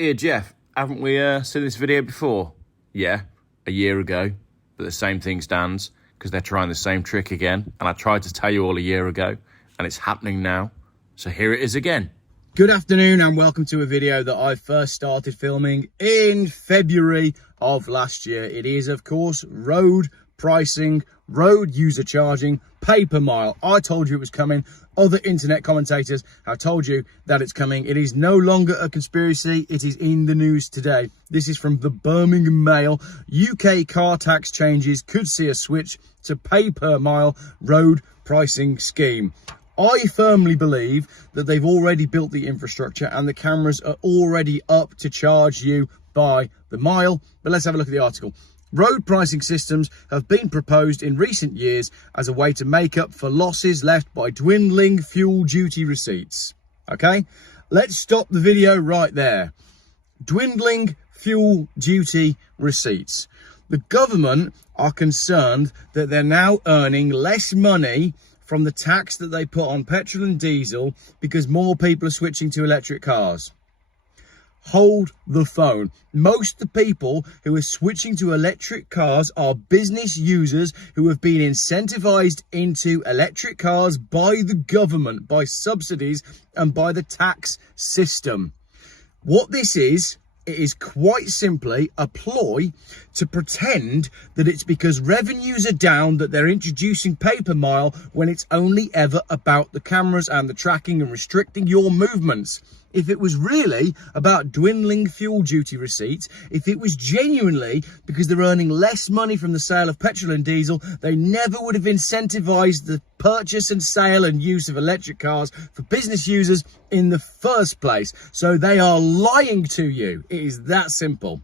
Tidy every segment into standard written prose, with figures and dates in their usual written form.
Here, Geoff, haven't we seen this video before? Yeah, a year ago, but the same thing stands because they're trying the same trick again. And I tried to tell you all a year ago, and it's happening now. So here it is again. Good afternoon and welcome to a video that I first started filming in February of last year. It is, of course, road pricing, road user charging, pay per mile. I told you it was coming. Other internet commentators have told you that it's coming. It is no longer a conspiracy. It is in the news today. This is from the Birmingham Mail. UK car tax changes could see a switch to pay per mile road pricing scheme. I firmly believe that they've already built the infrastructure and the cameras are already up to charge you by the mile. But let's have a look at the article. Road pricing systems have been proposed in recent years as a way to make up for losses left by dwindling fuel duty receipts. Okay, let's stop the video right there. Dwindling fuel duty receipts. The government are concerned that they're now earning less money from the tax that they put on petrol and diesel because more people are switching to electric cars. Hold the phone. Most of the people who are switching to electric cars are business users who have been incentivized into electric cars by the government, by subsidies and by the tax system. What this is, it is quite simply a ploy to pretend that it's because revenues are down that they're introducing pay per mile when it's only ever about the cameras and the tracking and restricting your movements. If it was really about dwindling fuel duty receipts, if it was genuinely because they're earning less money from the sale of petrol and diesel, they never would have incentivized the purchase and sale and use of electric cars for business users in the first place. So they are lying to you. It is that simple.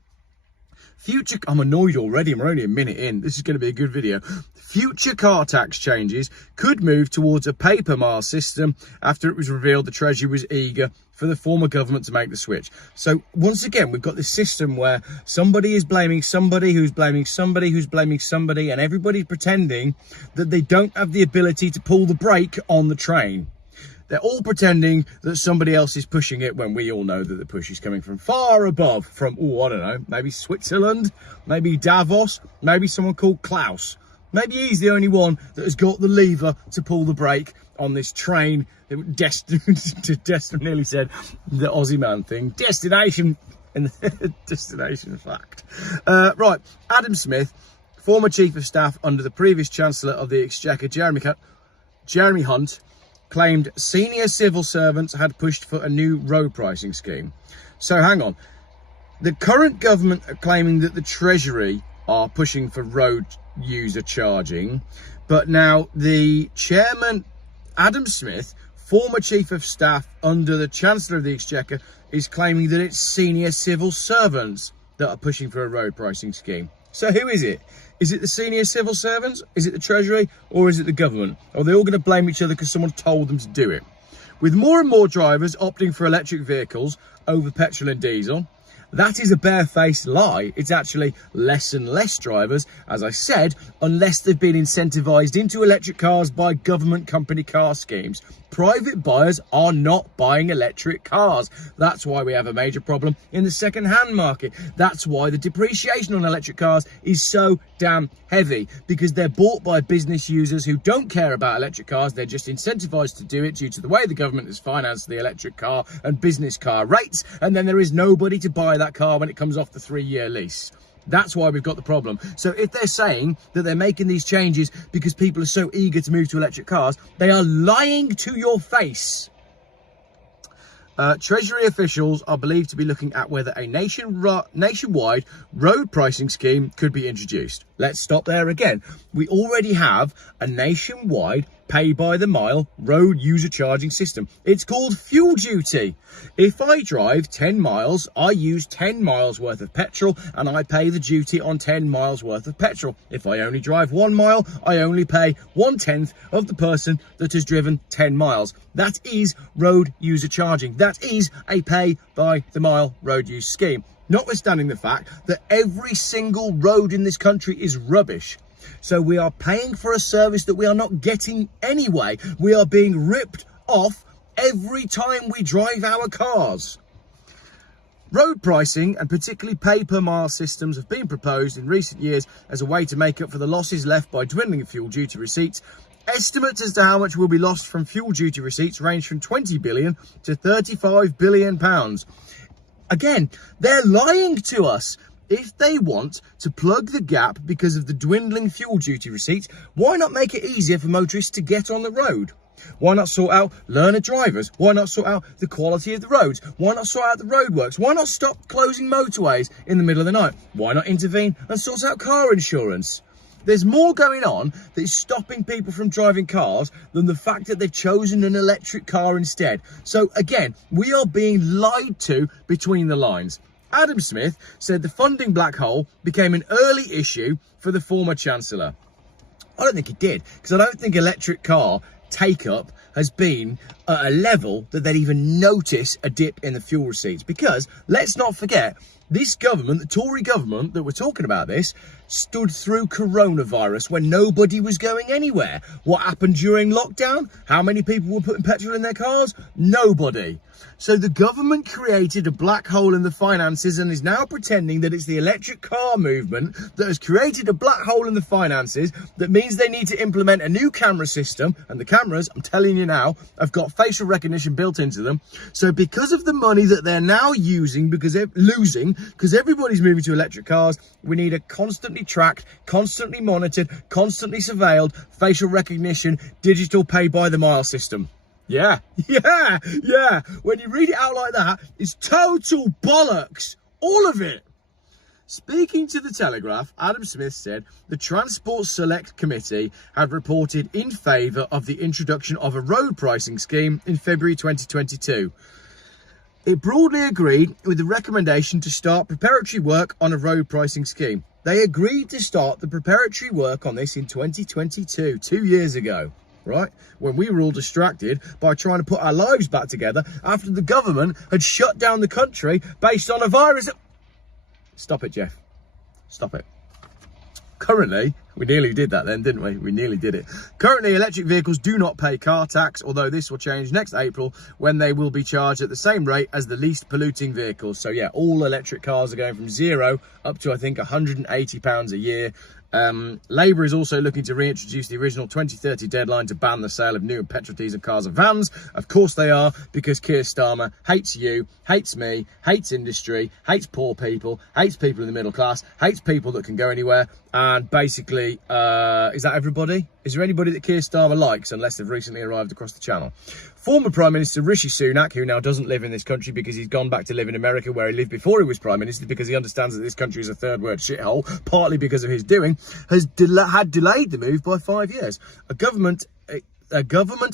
I'm annoyed already. We're only a minute in. This is going to be a good video. Future car tax changes could move towards a pay per mile system after it was revealed the Treasury was eager for the former government to make the switch. So once again, we've got this system where somebody is blaming somebody who's blaming somebody who's blaming somebody, and everybody's pretending that they don't have the ability to pull the brake on the train. They're all pretending that somebody else is pushing it when we all know that the push is coming from far above, from, I don't know, maybe Switzerland, maybe Davos, maybe someone called Klaus. Maybe he's the only one that has got the lever to pull the brake on this train. Nearly said the Aussie man thing. Destination and destination fact. Right, Adam Smith, former Chief of Staff under the previous Chancellor of the Exchequer, Jeremy Hunt, claimed senior civil servants had pushed for a new road pricing scheme. So hang on. The current government are claiming that the Treasury are pushing for road user charging, but now the chairman, Adam Smith, former Chief of Staff under the Chancellor of the Exchequer, is claiming that it's senior civil servants that are pushing for a road pricing scheme. So who is it? Is it the senior civil servants? Is it the Treasury? Or is it the government? Are they all going to blame each other because someone told them to do it? With more and more drivers opting for electric vehicles over petrol and diesel, that is a barefaced lie. It's actually less and less drivers, as I said, unless they've been incentivized into electric cars by government company car schemes. Private buyers are not buying electric cars. That's why we have a major problem in the second-hand market. That's why the depreciation on electric cars is so damn heavy, because they're bought by business users who don't care about electric cars. They're just incentivized to do it due to the way the government has financed the electric car and business car rates, and then there is nobody to buy that car when it comes off the 3-year lease. That's why we've got the problem. So if they're saying that they're making these changes because people are so eager to move to electric cars, they are lying to your face. Treasury officials are believed to be looking at whether a nationwide road pricing scheme could be introduced. Let's stop there again. We already have a nationwide pay by the mile road user charging system. It's called fuel duty. If I drive 10 miles, I use 10 miles worth of petrol and I pay the duty on 10 miles worth of petrol. If I only drive 1 mile, I only pay 1/10 of the person that has driven 10 miles. That is road user charging. That is a pay by the mile road use scheme. Notwithstanding the fact that every single road in this country is rubbish. So we are paying for a service that we are not getting anyway. We are being ripped off every time we drive our cars. Road pricing and particularly pay-per-mile systems have been proposed in recent years as a way to make up for the losses left by dwindling fuel duty receipts. Estimates as to how much will be lost from fuel duty receipts range from 20 billion to 35 billion pounds. Again, they're lying to us. If they want to plug the gap because of the dwindling fuel duty receipts, why not make it easier for motorists to get on the road? Why not sort out learner drivers? Why not sort out the quality of the roads? Why not sort out the roadworks? Why not stop closing motorways in the middle of the night? Why not intervene and sort out car insurance? There's more going on that is stopping people from driving cars than the fact that they've chosen an electric car instead. So again, we are being lied to between the lines. Adam Smith said the funding black hole became an early issue for the former Chancellor. I don't think it did, because I don't think electric car take-up has been at a level that they'd even notice a dip in the fuel receipts. Because let's not forget, this government, the Tory government that we're talking about this, stood through coronavirus when nobody was going anywhere. What happened during lockdown? How many people were putting petrol in their cars? Nobody. So the government created a black hole in the finances and is now pretending that it's the electric car movement that has created a black hole in the finances that means they need to implement a new camera system. And the cameras, I'm telling you now, have got facial recognition built into them. So because of the money that they're now using, because they're losing, because everybody's moving to electric cars, we need a constantly tracked, constantly monitored, constantly surveilled facial recognition, digital pay by the mile system. Yeah. When you read it out like that, it's total bollocks. All of it. Speaking to the Telegraph, Adam Smith said the Transport Select Committee had reported in favour of the introduction of a road pricing scheme in February 2022. It broadly agreed with the recommendation to start preparatory work on a road pricing scheme. They agreed to start the preparatory work on this in 2022, 2 years ago. Right, when we were all distracted by trying to put our lives back together after the government had shut down the country based on a virus. Stop it, Geoff. Stop it. Currently, we nearly did that then, didn't we? We nearly did it. Currently, electric vehicles do not pay car tax, although this will change next April when they will be charged at the same rate as the least polluting vehicles. So yeah, all electric cars are going from zero up to, I think, £180 a year. Labour is also looking to reintroduce the original 2030 deadline to ban the sale of new and petrol diesel cars and vans. Of course they are, because Keir Starmer hates you, hates me, hates industry, hates poor people, hates people in the middle class, hates people that can go anywhere. And basically, is that everybody? Is there anybody that Keir Starmer likes, unless they've recently arrived across the channel? Former Prime Minister Rishi Sunak, who now doesn't live in this country because he's gone back to live in America where he lived before he was Prime Minister, because he understands that this country is a third world shithole, partly because of his doing, has had delayed the move by 5 years. A government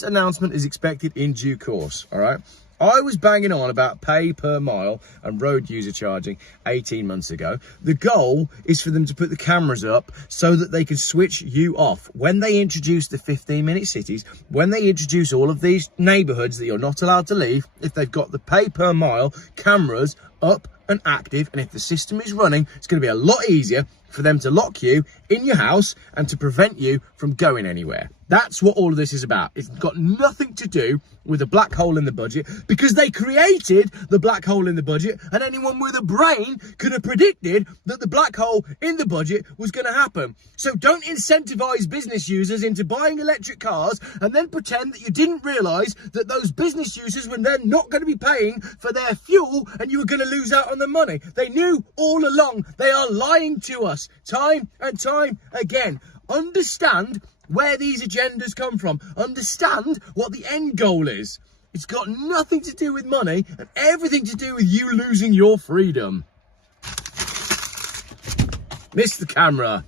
announcement is expected in due course, all right? I was banging on about pay per mile and road user charging 18 months ago. The goal is for them to put the cameras up so that they can switch you off. When they introduce the 15-minute cities, when they introduce all of these neighbourhoods that you're not allowed to leave, if they've got the pay per mile cameras up and active, and if the system is running, it's going to be a lot easier for them to lock you in your house and to prevent you from going anywhere. That's what all of this is about. It's got nothing to do with a black hole in the budget, because they created the black hole in the budget, and anyone with a brain could have predicted that the black hole in the budget was going to happen. So don't incentivize business users into buying electric cars and then pretend that you didn't realize that those business users were then not going to be paying for their fuel and you were going to lose out on the money. They knew all along. They are lying to us time and time again. Understand where these agendas come from. Understand what the end goal is. It's got nothing to do with money and everything to do with you losing your freedom. Miss the camera.